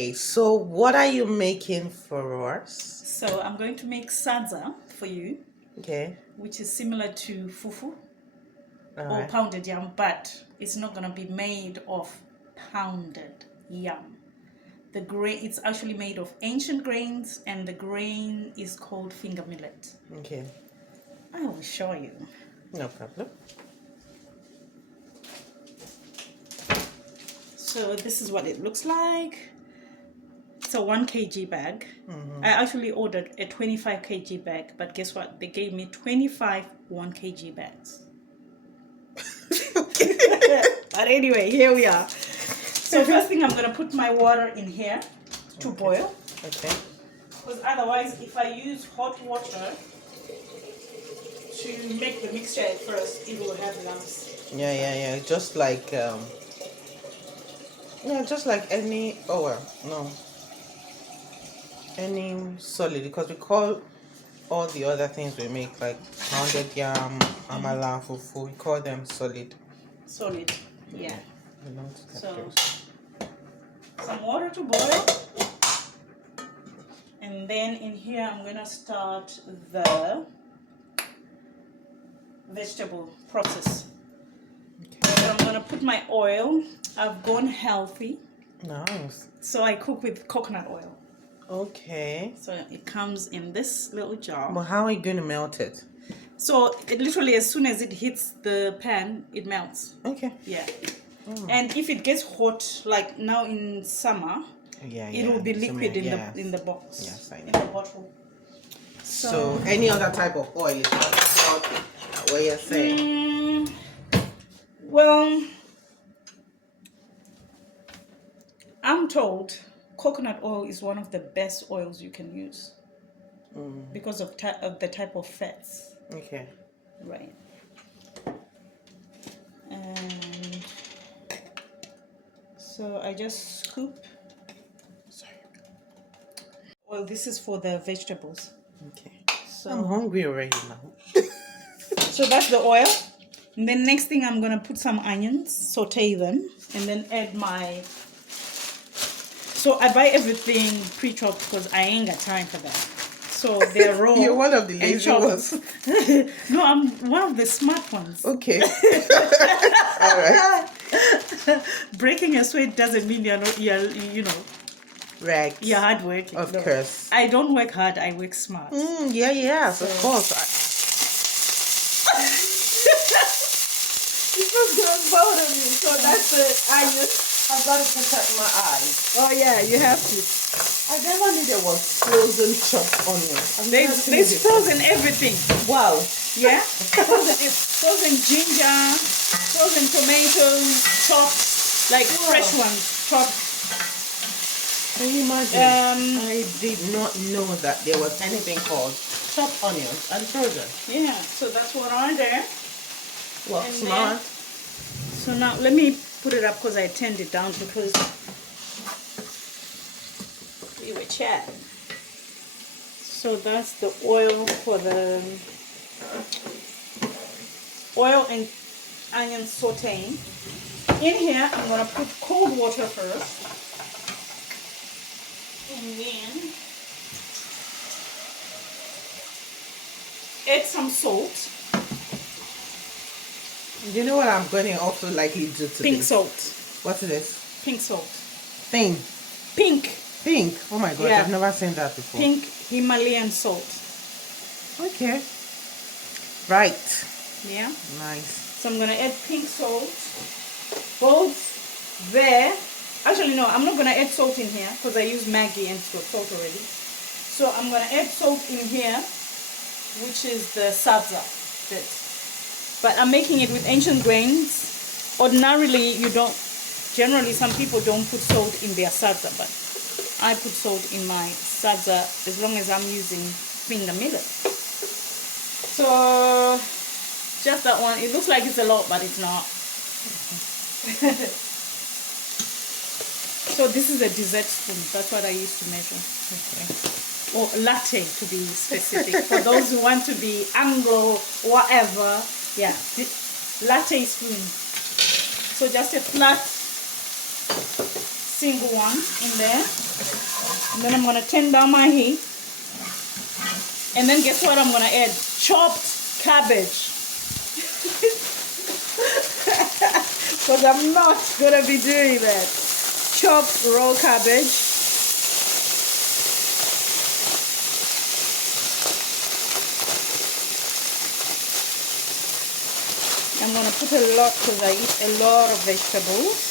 Okay, so what are you making for us? So I'm going to make sadza for you, Okay. which is similar to fufu All or right. pounded yam, but it's not going to be made of pounded yam. The grain, it's actually made of ancient grains, and the grain is called finger millet. Okay. I will show you. No problem. So this is what it looks like. It's a 1 kg bag. I actually ordered a 25 kg bag, but guess what? They gave me 25 1 kg bags. But anyway, here we are. So first thing, I'm gonna put my water in here to boil. Okay. Because otherwise, if I use hot water to make the mixture at first, it will have lumps. Yeah. Just like just like any any solid, because we call all the other things we make like pounded yam, amala, fufu, we call them solid. Solid, yeah. So So some water to boil, and then in here I'm gonna start the vegetable process. So I'm gonna put my oil. I've gone healthy, nice. so I cook with coconut oil. Okay. So it comes in this little jar. But how are you going to melt it? So it literally, as soon as it hits the pan, it melts. Okay. Yeah. And if it gets hot, like now in summer, it will be liquid in the box. Yes, I know. In the bottle. So any other type of oil is not what you're saying? Well, I'm told coconut oil is one of the best oils you can use because of the type of fats. Okay. Right. And so I just scoop. Sorry. Well, this is for the vegetables. Okay. So I'm hungry already now. So that's the oil. And then next thing, I'm gonna put some onions, saute them, and then add my. So I buy everything pre-chopped because I ain't got time for that. So they're raw. You're one of the lazy ones. No, I'm one of the smart ones. Okay. All right. Breaking a sweat doesn't mean you're Right. you're hardworking. Of course. I don't work hard. I work smart. Yes, of course. It's not gonna bother me. So that's the onion. I've got to protect my eyes. Oh yeah, you have to. I never knew there was frozen chopped onions. There's frozen everything. Wow. Yeah? frozen ginger, frozen tomatoes, chopped, like fresh ones, chopped. Can you imagine? I did not know that there was anything called chopped onions and frozen. Yeah, so that's what I did. Well, And smart. So now let me put it up because I turned it down because we were chatting. So that's the oil for the oil and onion sauteing. In here, I'm going to put cold water first. And then add some salt. You know what I'm going to also likely do today? Pink salt. What's this? Pink salt. Thing. Pink. Pink. Oh my god, Yeah. I've never seen that before. Pink Himalayan salt. Okay. Right. Yeah. Nice. So I'm going to add pink salt. Both there. Actually, no, I'm not going to add salt in here because I use Maggi and salt already. So I'm going to add salt in here, which is the sadza bit. But I'm making it with ancient grains. Ordinarily, generally some people don't put salt in their sadza, but I put salt in my sadza as long as I'm using finger millet. So, just that one. It looks like it's a lot, but it's not. So this is a dessert spoon. That's what I use to measure. Okay. Or latte, to be specific. For those who want to be Anglo, whatever. Yeah, latte spoon. So just a flat single one in there. And then I'm going to turn down my heat. And then guess what I'm going to add? Chopped cabbage. Because I'm not going to be doing that. Chopped raw cabbage. I'm going to put a lot because I eat a lot of vegetables.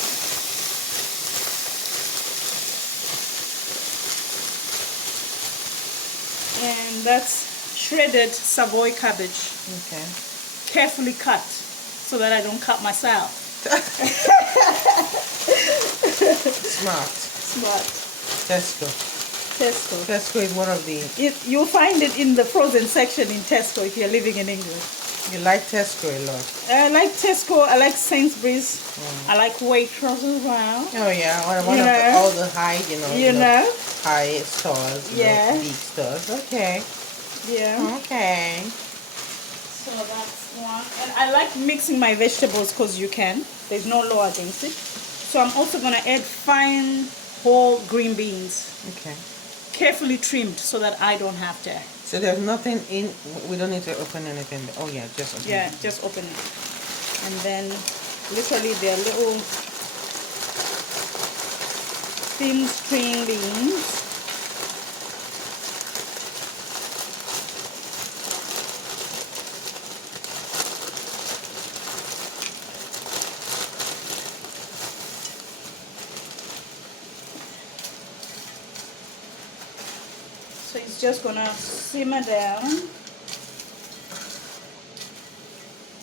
And that's shredded Savoy cabbage. Okay. Carefully cut so that I don't cut myself. Smart. Smart. Tesco. Tesco. Tesco is one of the... You'll find it in the frozen section in Tesco if you're living in England. You like Tesco a lot. I like Tesco. I like Sainsbury's. I like Waitrose as well. Oh yeah, one of all the high, high stores. Yeah. Big stores. Okay. Yeah. Okay. So that's one. And I like mixing my vegetables because you can. There's no law against it. So I'm also going to add fine whole green beans. Okay. Carefully trimmed so that I don't have to. So there's nothing in, we don't need to open anything. Oh yeah, just open Yeah, it. just open it. And then literally they're little thin string beans. So it's just gonna simmer down.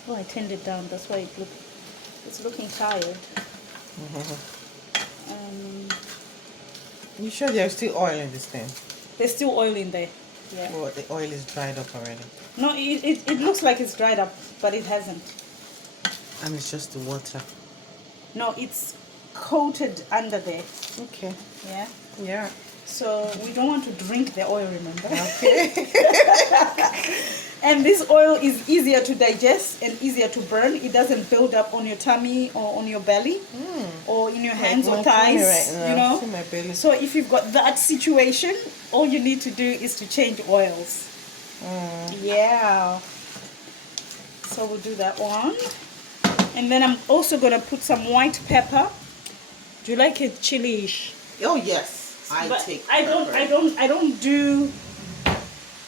Oh, I turned it down. That's why it's looking tired. You sure there's still oil in this thing? There's still oil in there. Yeah. Oh, the oil is dried up already. No, it looks like it's dried up, but it hasn't. And it's just the water. No, it's coated under there. Okay. Yeah. Yeah. So we don't want to drink the oil, remember? Okay. And this oil is easier to digest and easier to burn. It doesn't build up on your tummy or on your belly or in your hands or thighs, right my belly. So if you've got that situation, all you need to do is to change oils. Yeah. So we'll do that one. And then I'm also going to put some white pepper. Do you like it chili-ish? Oh yes. I don't do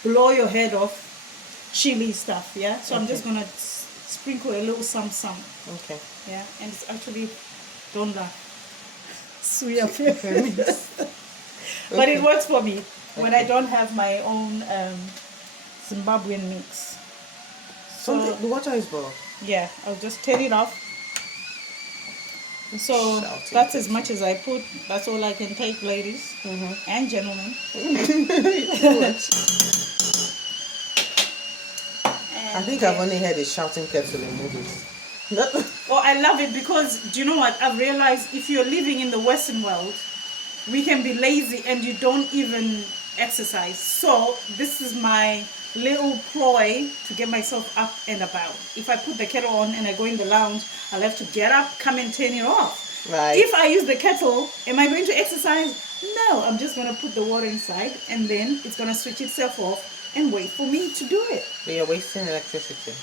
blow your head off chili stuff, yeah? So I'm just gonna sprinkle a little some. Okay. Yeah, and it's actually, don't laugh, sweet pepper. But it works for me when I don't have my own Zimbabwean mix. So the water is boiled. yeah, I'll just turn it off. So that's as much as I put. That's all I can take, ladies and gentlemen. I think I've only heard a shouting kettle in movies. Oh, I love it because, do you know what? I've realized if you're living in the Western world, we can be lazy and you don't even exercise. So this is my little ploy to get myself up and about. If I put the kettle on and I go in the lounge, I'll have to get up, come and turn it off. Right. If I use the kettle, am I going to exercise? No, I'm just going to put the water inside and then it's going to switch itself off and wait for me to do it. But you're wasting electricity.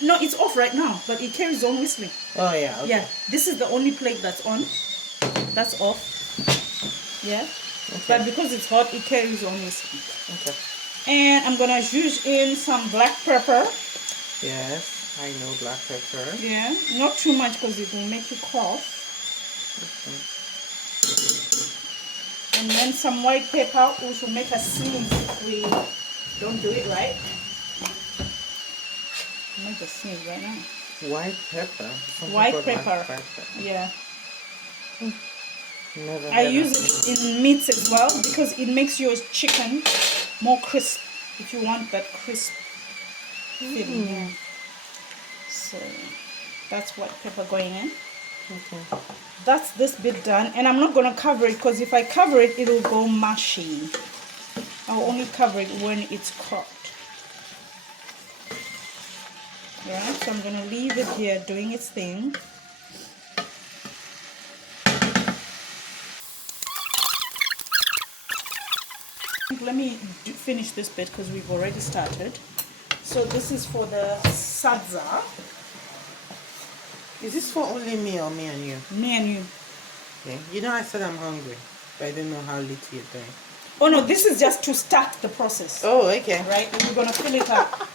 No, it's off right now, but it carries on whistling. Oh yeah, okay. Yeah, this is the only plate that's on. That's off. Yeah. Okay. But because it's hot, it carries on whistling. Okay. And I'm gonna zhuzh in some black pepper. Yes, I know black pepper. Yeah, not too much because it will make you cough. Okay. And then some white pepper, which will make us sneeze if we don't do it right. I might just sneeze right now. White pepper. White pepper. Yeah. Never I use it in meats as well because it makes your chicken more crisp if you want that crisp feeling. Yeah. So that's white pepper going in. Okay. That's this bit done, and I'm not going to cover it because if I cover it, it'll go mushy. I'll only cover it when it's cooked. Yeah, so I'm going to leave it here doing its thing. let me finish this bit because we've already started. So this is for the sadza. Is this for only me or me and you? Me and you. Okay. You know, I said I'm hungry, but I didn't know how little you're doing. Oh no, this is just to start the process. Oh, okay. Right? We're gonna fill it up.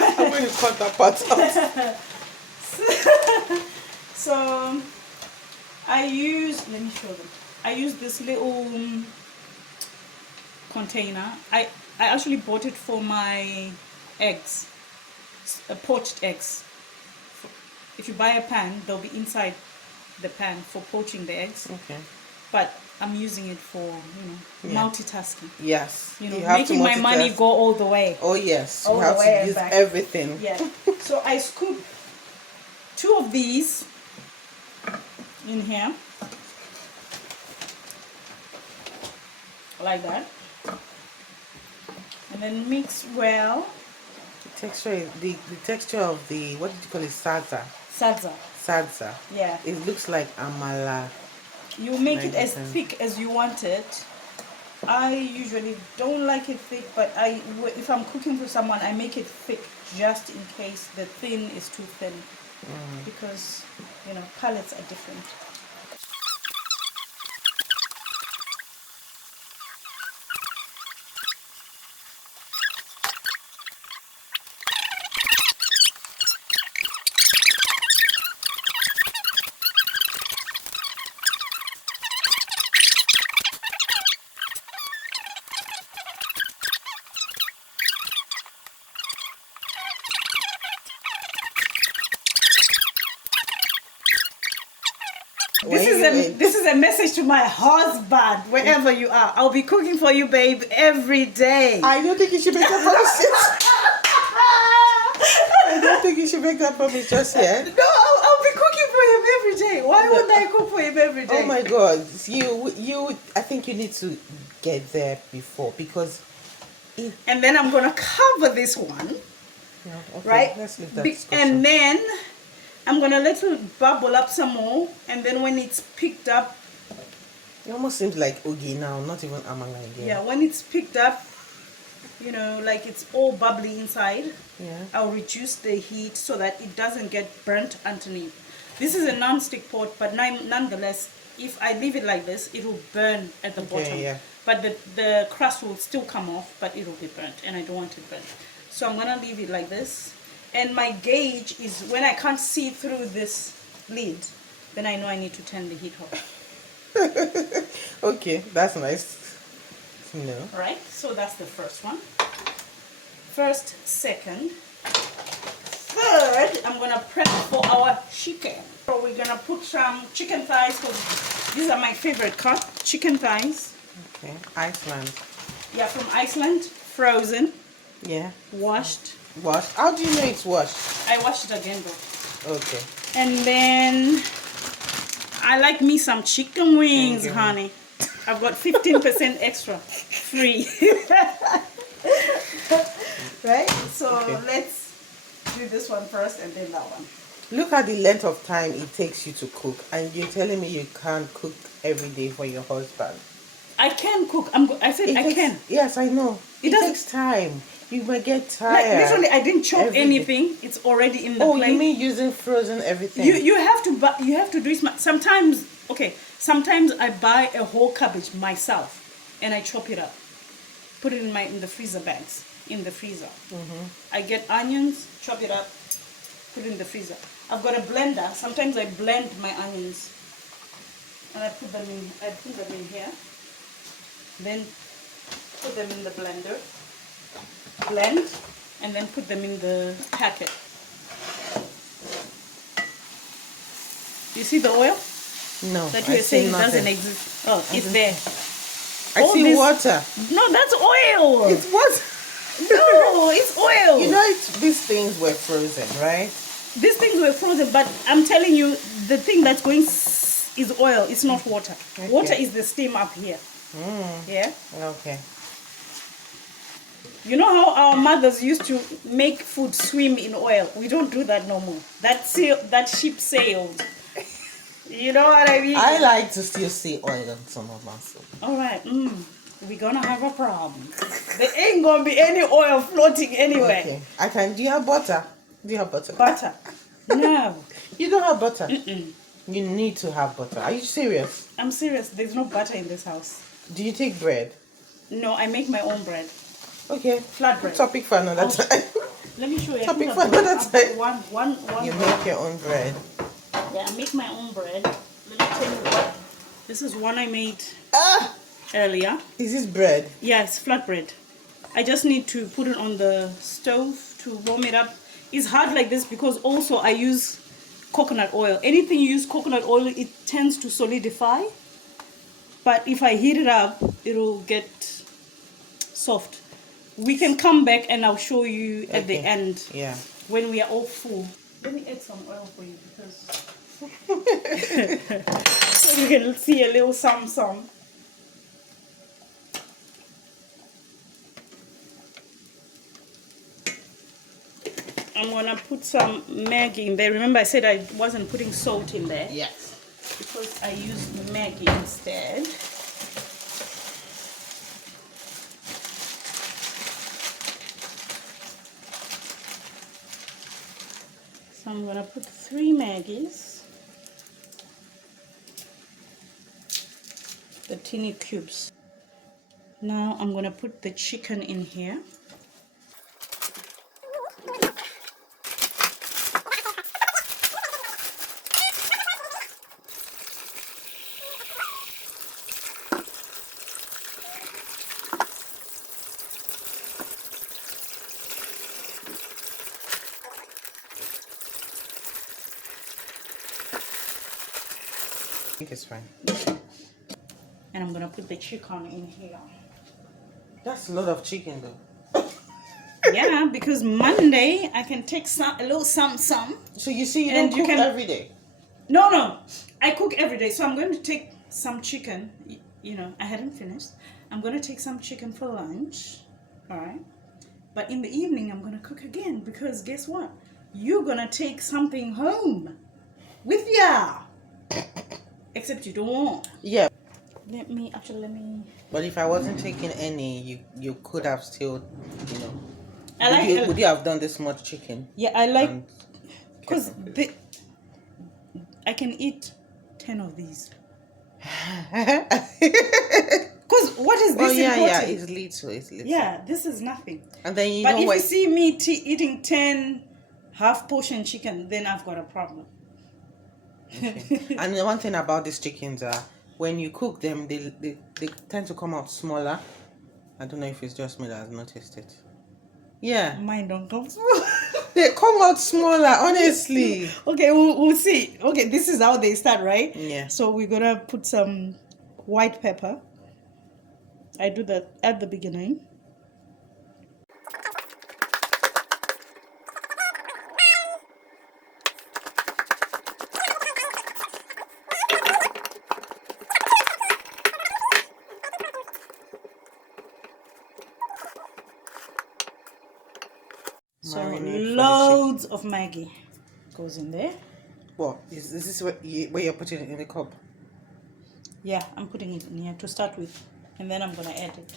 I'm going to cut that part out. So let me show them. I use this little container. I actually bought it for my eggs, poached eggs. If you buy a pan, they'll be inside the pan for poaching the eggs. Okay. But I'm using it for, multitasking. Yes. You making my money go all the way. Oh, yes. All You have the way to use back. everything. Yeah. So I scoop 2 of these in here. Like that. And then mix well. The texture of the, what did you call it? Sadza. Sadza. Yeah. It looks like amala. You make it as thick as you want it. I usually don't like it thick, but if I'm cooking for someone, I make it thick just in case the thin is too thin. Because, palates are different. This is a message to my husband, wherever you are. I'll be cooking for you, babe, every day. I don't think you should make that promise. I don't think you should make that promise just yet. No, I'll be cooking for him every day. Why wouldn't I cook for him every day? Oh my God, I think you need to get there before because. And then I'm gonna cover this one, Okay, right? Let's leave that discussion. And then I'm gonna let it bubble up some more, and then when it's picked up, it almost seems like ogi now, not even amala again. Yeah, when it's picked up, like it's all bubbly inside. Yeah. I'll reduce the heat so that it doesn't get burnt underneath. This is a non-stick pot, but nonetheless, if I leave it like this, it will burn at the bottom. Yeah. But the crust will still come off, but it will be burnt, and I don't want it burnt. So I'm gonna leave it like this. And my gauge is when I can't see through this lid, then I know I need to turn the heat off. Okay, that's nice. No. Alright, so that's the first one. First, second. Third, I'm gonna prep for our chicken. So we're gonna put some chicken thighs, because these are my favorite cut, chicken thighs. Okay, Iceland. Yeah, from Iceland, frozen. Yeah. Washed. Washed. How do you know it's washed? I washed it again though. Okay. And then I like me some chicken wings, honey. I've got 15% extra free. Right? So let's do this one first and then that one. Look at the length of time it takes you to cook, and you're telling me you can't cook every day for your husband. I can cook. I said I can. Yes, I know. It takes time. You might get tired. Like literally, I didn't chop anything. It's already in the plate. Oh, you mean using frozen everything? You have to do it. Sometimes I buy a whole cabbage myself, and I chop it up, put it in the freezer bags in the freezer. I get onions, chop it up, put it in the freezer. I've got a blender. Sometimes I blend my onions, and I put them in here. Then put them in the blender, blend, and then put them in the packet. You see the oil? No. That you were saying doesn't exist. Oh, it's there. I see water. No, that's oil. It's what? No, it's oil. You know, these things were frozen, right? These things were frozen, but I'm telling you, the thing that's going is oil. It's not water. Okay. Water is the steam up here. Yeah? Okay. You know how our mothers used to make food swim in oil? We don't do that no more. That ship sailed. You know what I mean? I like to still see oil on some of my food. All right. we're gonna have a problem. There ain't gonna be any oil floating anywhere. Okay. I can. Do you have butter? Do you have butter? Butter? No. You don't have butter. Mm-mm. You need to have butter. Are you serious? I'm serious. There's no butter in this house. Do you take bread? No, I make my own bread. Okay. Flat bread. Topic for another time. Let me show you. Topic for another time. One. You make your own bread. Yeah, I make my own bread. Let me tell you what. This is one I made earlier. Is this bread? Yeah, it's flat bread. I just need to put it on the stove to warm it up. It's hard like this because also I use coconut oil. Anything you use coconut oil, it tends to solidify. But if I heat it up, it'll get soft. We can come back and I'll show you at the end. Yeah. When we are all full. Let me add some oil for you because so you can see a little some. I'm gonna put some Maggi in there. Remember I said I wasn't putting salt in there? Yes. Because I used Maggi instead. So I'm gonna put 3 Maggies. The teeny cubes. Now I'm gonna put the chicken in here. I think it's fine. And I'm gonna put the chicken in here. That's a lot of chicken though. Yeah, because Monday I can take a little some. So you see, you And don't you cook can- every day. No, I cook every day. So I'm going to take some chicken. You know, I hadn't finished. I'm going to take some chicken for lunch. All right. But in the evening, I'm going to cook again because guess what? You're going to take something home with ya. Except you don't want. Yeah. Let me. But if I wasn't taking any, you could have still, you know. Would you have done this much chicken? Yeah, I like And because I can eat 10 of these. Because what is this? yeah, it's little. Yeah, this is nothing. And then But if what? you see me eating 10 half portion chicken, then I've got a problem. Okay. And the one thing about these chickens are when you cook them, they tend to come out smaller. I don't know if it's just me that has noticed it. Yeah. Mine don't come small. They come out smaller, honestly. Okay, we'll see. Okay, this is how they start, right? Yeah. So we're gonna put some white pepper. I do that at the beginning. So loads of Maggi goes in there. What? Is this where you're putting it in the cup? Yeah, I'm putting it in here to start with, and then I'm gonna add it.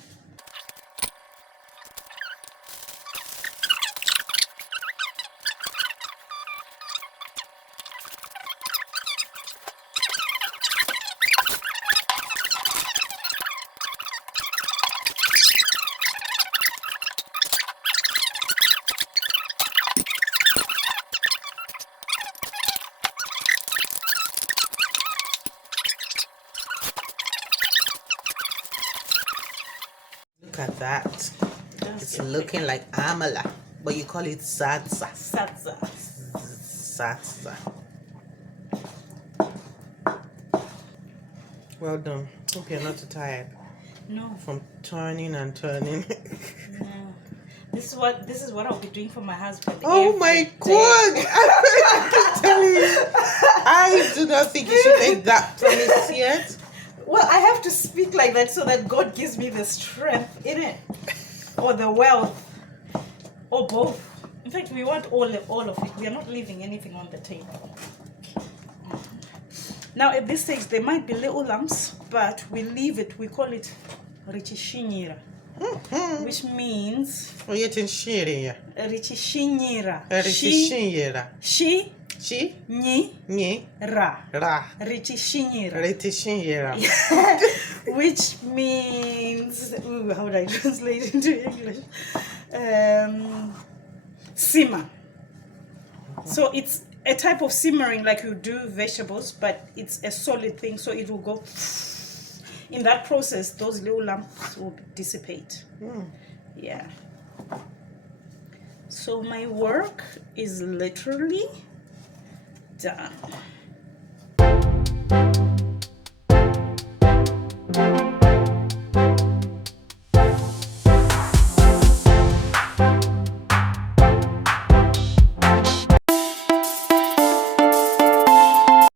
Look at that. It's looking like amala, but you call it sadza. Sadza. Sadza. Well done. Hope you're not too tired No, from turning and turning. no. This is what I'll be doing for my husband. Oh my every day. God! I'm telling you, I do not think you should make that promise yet. Well, I have to speak like that so that God gives me the strength in it, or the wealth, or both. In fact, we want all of it. We are not leaving anything on the table. Now, at this stage, there might be little lumps, but we leave it. We call it richishinyira, which means Uyetinshiria. richishinyira. Ritishinyira. Shi Chi. ni ra. Ra. Richishinyira. Ritishinyira. Which means, ooh, how would I translate into English? Simmer. So it's a type of simmering like you do vegetables, but it's a solid thing, so it will go. In that process, those little lumps will dissipate. Yeah. So my work is literally done.